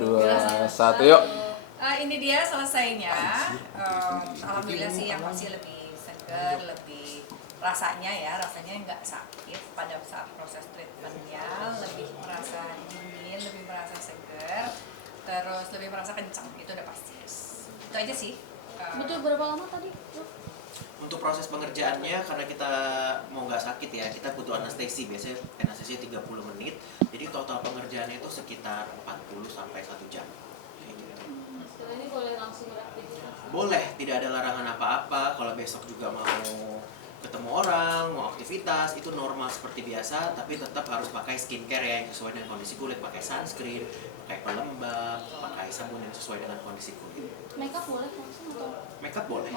1, yuk. Ini dia selesainya. Alhamdulillah sih yang masih lebih segar, lebih rasanya nggak sakit pada saat proses treatmentnya, lebih merasa dingin, lebih merasa segar, terus lebih merasa kencang, itu udah pasti. Itu aja sih. Butuh berapa lama tadi? Untuk proses pengerjaannya, karena kita mau nggak sakit ya, kita butuh anestesi, biasanya anestesi 30 menit, jadi total pengerjaannya itu sekitar 40 sampai 1 jam. Setelah ini boleh langsung beraktivitas? Boleh, tidak ada larangan apa-apa. Kalau besok juga mau ketemu orang, mau aktivitas, itu normal seperti biasa, tapi tetap harus pakai skincare ya, yang sesuai dengan kondisi kulit, pakai sunscreen, pakai pelembab, pakai sabun yang sesuai dengan kondisi kulit. Makeup boleh langsung atau? Makeup boleh?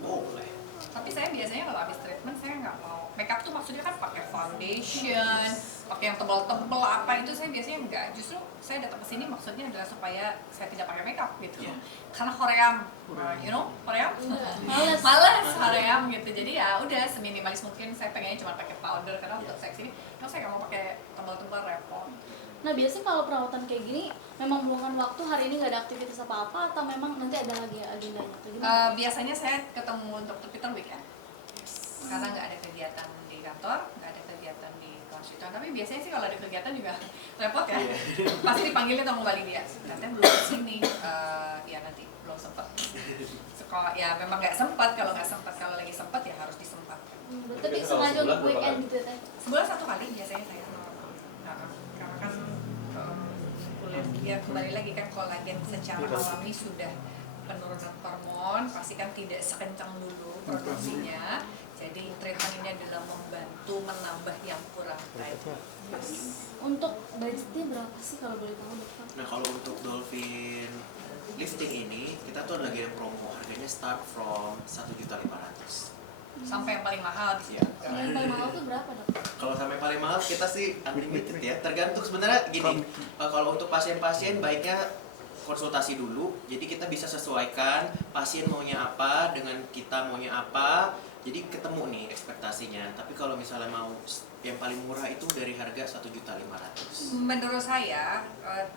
Boleh. Tapi saya biasanya kalau habis treatment saya nggak mau makeup tuh, maksudnya kan pakai foundation, pakai yang tebal-tebal apa itu saya biasanya enggak. Justru saya datang ke sini maksudnya adalah supaya saya tidak pakai makeup gitu. Yeah. Karena hoream, hoream, malas hoream gitu. Jadi ya udah seminimalis mungkin, saya pengennya cuma pakai powder karena untuk saya sini, saya nggak mau pakai tebal-tebal repot. Nah biasanya kalau perawatan kayak gini memang meluangkan waktu, hari ini nggak ada aktivitas apa-apa atau memang nanti ada lagi agendanya? Biasanya saya ketemu Dr. Peter weekend, karena nggak ada kegiatan di kantor, nggak ada kegiatan di konsultan. Tapi biasanya sih kalau ada kegiatan juga repot ya, pasti dipanggilin sama kembali dia. Katanya belum kesini, ya nanti belum sempat. Sekolah ya memang nggak sempat, kalau lagi sempat ya harus disempatkan. Tapi sengaja untuk weekend gitu ya? Sebulan 1 kali biasanya saya. Karena kan kulit dia kembali lagi kan kolagen secara alami sudah penurunan hormon, pasti kan tidak sekencang dulu produksinya. Jadi treatment ini adalah membantu menambah yang kurang tadi. Untuk budgetnya berapa sih kalau boleh tahu dokter? Nah kalau untuk Dolphin lifting ini, kita tuh lagi ada promo, harganya start from 1.500.000. Sampai yang paling mahal Ya. Yang paling mahal tuh berapa dok? Kalau sampai paling mahal kita sih unlimited ya, tergantung sebenarnya gini. Kalau untuk pasien-pasien baiknya konsultasi dulu, jadi kita bisa sesuaikan pasien maunya apa dengan kita maunya apa, jadi ketemu nih ekspektasinya. Tapi kalau misalnya mau yang paling murah itu dari harga 1.500.000. Menurut saya,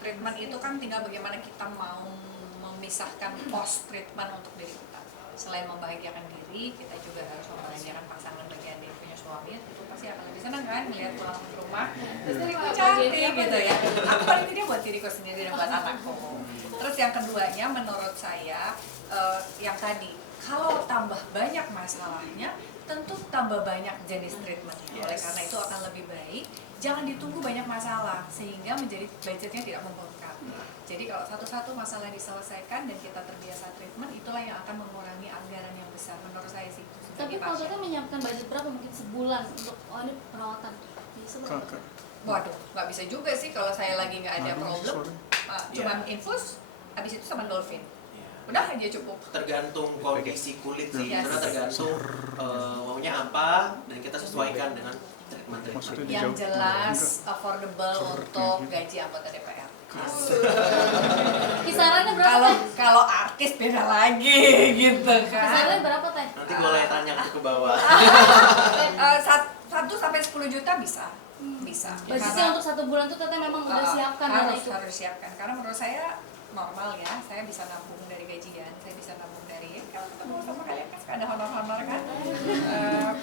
treatment itu kan tinggal bagaimana kita mau memisahkan post treatment untuk diri kita. Selain membahagiakan diri, kita juga harus membahagiakan pasangan bagian diri punya suami. Itu pasti akan lebih senang kan melihat pulang ke rumah, istriku cantik gitu ya. Aku paling tidak buat diriku sendiri dan buat anakku. Terus yang keduanya menurut saya, yang tadi, kalau tambah banyak masalahnya, tentu tambah banyak jenis treatment. Oleh karena itu akan lebih baik jangan ditunggu banyak masalah sehingga menjadi budgetnya tidak membengkak. Jadi kalau satu-satu masalah diselesaikan dan kita terbiasa treatment, itulah yang akan mengurangi anggaran yang besar. Menurut saya sih itu. Tapi kalau kita menyiapkan budget berapa mungkin sebulan untuk ini perawatan? Bisa berapa? Waduh, nggak bisa juga sih kalau saya lagi nggak ada problem, cuma infus, habis itu sama Dolphin. Udah aja cukup. Tergantung kondisi kulit sih, Yes. karena tergantung maunya apa dan kita sesuaikan dengan treatment. Yang jelas affordable untuk gaji anggota DPR. Kisarannya berapa teh? Kalau artis beda lagi gitu kan. Kisarannya berapa teh? Nanti boleh tanya ke bawah. 1 sampai 10 juta bisa. Budgetnya untuk 1 bulan tuh teteh memang udah siapkan dana itu? Harus siapkan, karena menurut saya normal ya, saya bisa nabung dari gajian, saya bisa nabung dari ketemu sama kalian kan suka ada honor-honor kan,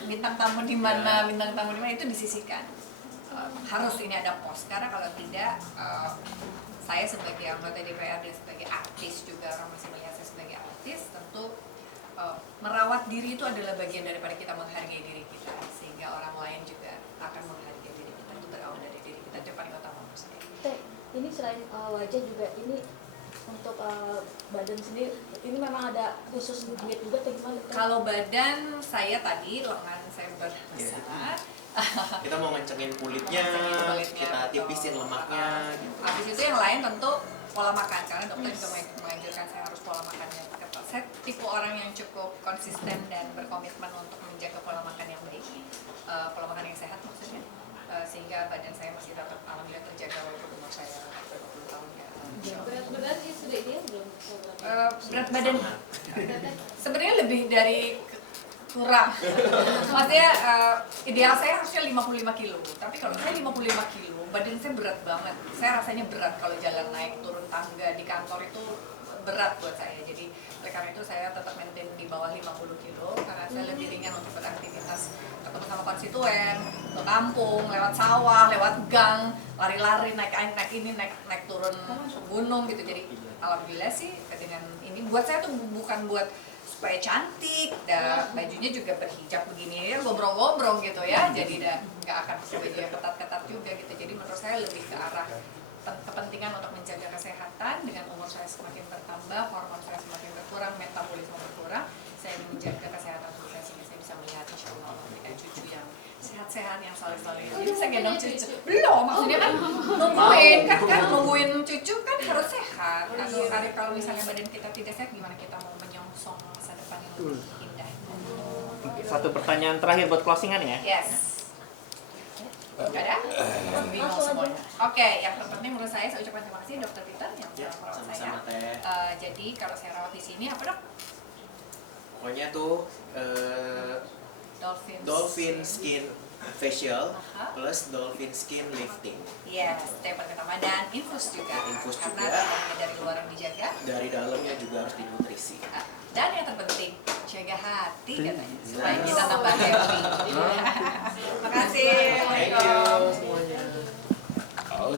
bintang tamu di mana itu disisihkan. Harus ini ada pos, karena kalau tidak, saya sebagai anggota DPR dan sebagai artis juga, orang masih melihat saya sebagai artis, tentu merawat diri itu adalah bagian daripada kita menghargai diri kita, sehingga orang lain juga akan menghargai diri kita. Itu berawal dari diri kita, itu paling utama menurut saya. Teh, ini selain wajah juga ini untuk badan sendiri, ini memang ada khusus diet juga atau gimana? Kalau badan saya tadi lengan saya besar. Kita mau ngencengin kulitnya, kita tipisin lemaknya. Habis itu yang lain tentu pola makan, karena dokter juga menganjurkan saya harus pola makan yang ketat. Saya tipe orang yang cukup konsisten dan berkomitmen untuk menjaga pola makan yang baik, pola makan yang sehat maksudnya, sehingga badan saya masih tetap alhamdulillah terjaga walaupun umur saya 20 tahun ya. Berat badan sudah dia belum? Berat badan sebenarnya lebih dari kurang. Maksudnya ideal saya harusnya 55 kilo. Tapi kalau saya 55 kilo, badan saya berat banget. Saya rasanya berat kalau jalan naik turun tangga. di kantor itu berat buat saya. Jadi oleh karena itu saya tetap maintain di bawah 50 kilo karena saya lebih ringan untuk beraktivitas, ketemu sama konstituen, ke kampung, lewat sawah, lewat gang, lari-lari, naik ini, naik turun gunung gitu. Jadi alhamdulillah sih dengan ini buat saya tuh bukan buat supaya cantik, dan bajunya juga berhijab begini ya, gombrong-gombrong gitu ya. Jadi nggak akan pakai baju yang ketat-ketat juga gitu. Jadi menurut saya lebih ke arah kepentingan untuk menjaga kesehatan. Dengan umur saya semakin bertambah, hormon saya semakin berkurang, metabolisme berkurang, saya ingin menjaga kesehatan tubuh saya sehingga saya bisa melihat insya Allah memberikan cucu yang sehat-sehat, yang soleh-soleh. Jadi saya gendong cucu belum, maksudnya kan nungguin kan nungguin cucu kan harus sehat. Aduh, Arif, kalau misalnya badan kita tidak sehat, gimana kita mau menyongsong masa depan yang lebih indah? Satu pertanyaan terakhir buat closingan ya. Yes. Gak ada? Bingung semuanya. Oke, yang terpenting menurut saya ucapkan terima kasih Dr. Peter yang Ya, telah merawat saya. sama-sama Teh. Jadi kalau saya rawat di sini apa dok? Pokoknya tuh dolphin skin facial plus dolphin skin lifting. Yes, tema pertama dan infus juga. Infus Karena juga. hanya dari luar yang dijaga. Dari dalamnya juga harus dinutrisi. Dan yang terpenting jaga hati katanya supaya kita tambah happy. Makasih. Thank you semuanya.